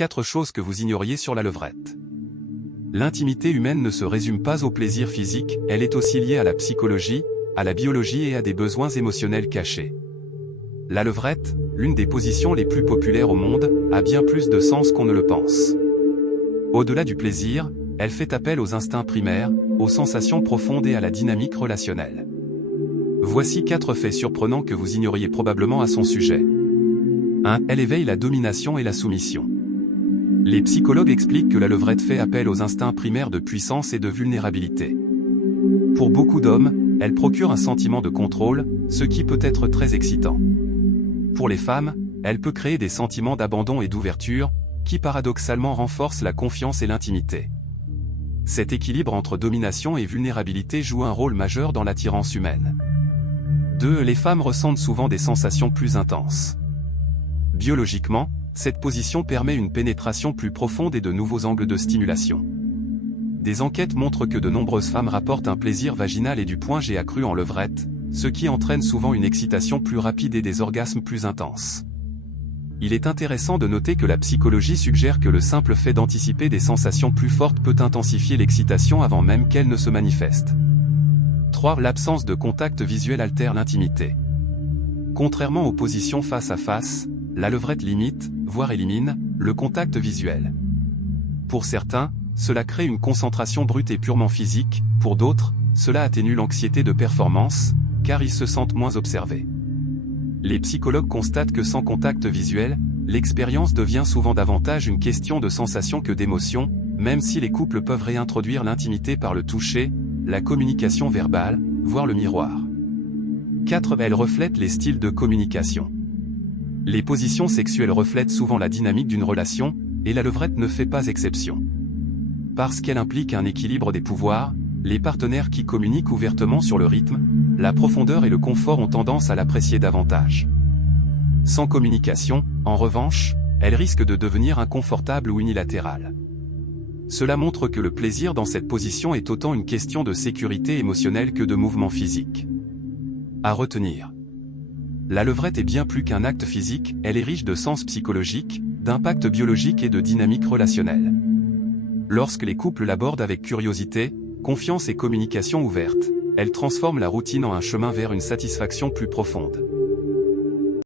4 choses que vous ignoriez sur la levrette. L'intimité humaine ne se résume pas au plaisir physique, elle est aussi liée à la psychologie, à la biologie et à des besoins émotionnels cachés. La levrette, l'une des positions les plus populaires au monde, a bien plus de sens qu'on ne le pense. Au-delà du plaisir, elle fait appel aux instincts primaires, aux sensations profondes et à la dynamique relationnelle. Voici 4 faits surprenants que vous ignoriez probablement à son sujet. 1. Elle éveille la domination et la soumission. Les psychologues expliquent que la levrette fait appel aux instincts primaires de puissance et de vulnérabilité. Pour beaucoup d'hommes, elle procure un sentiment de contrôle, ce qui peut être très excitant. Pour les femmes, elle peut créer des sentiments d'abandon et d'ouverture, qui paradoxalement renforcent la confiance et l'intimité. Cet équilibre entre domination et vulnérabilité joue un rôle majeur dans l'attirance humaine. 2. Les femmes ressentent souvent des sensations plus intenses. Biologiquement, cette position permet une pénétration plus profonde et de nouveaux angles de stimulation. Des enquêtes montrent que de nombreuses femmes rapportent un plaisir vaginal et du point G accru en levrette, ce qui entraîne souvent une excitation plus rapide et des orgasmes plus intenses. Il est intéressant de noter que la psychologie suggère que le simple fait d'anticiper des sensations plus fortes peut intensifier l'excitation avant même qu'elle ne se manifeste. 3. L'absence de contact visuel altère l'intimité. Contrairement aux positions face à face, la levrette limite, voire élimine, le contact visuel. Pour certains, cela crée une concentration brute et purement physique, pour d'autres, cela atténue l'anxiété de performance, car ils se sentent moins observés. Les psychologues constatent que sans contact visuel, l'expérience devient souvent davantage une question de sensation que d'émotion, même si les couples peuvent réintroduire l'intimité par le toucher, la communication verbale, voire le miroir. 4. Elle reflète les styles de communication. Les positions sexuelles reflètent souvent la dynamique d'une relation, et la levrette ne fait pas exception. Parce qu'elle implique un équilibre des pouvoirs, les partenaires qui communiquent ouvertement sur le rythme, la profondeur et le confort ont tendance à l'apprécier davantage. Sans communication, en revanche, elle risque de devenir inconfortable ou unilatérale. Cela montre que le plaisir dans cette position est autant une question de sécurité émotionnelle que de mouvement physique. À retenir. La levrette est bien plus qu'un acte physique, elle est riche de sens psychologique, d'impact biologique et de dynamique relationnelle. Lorsque les couples l'abordent avec curiosité, confiance et communication ouverte, elle transforme la routine en un chemin vers une satisfaction plus profonde.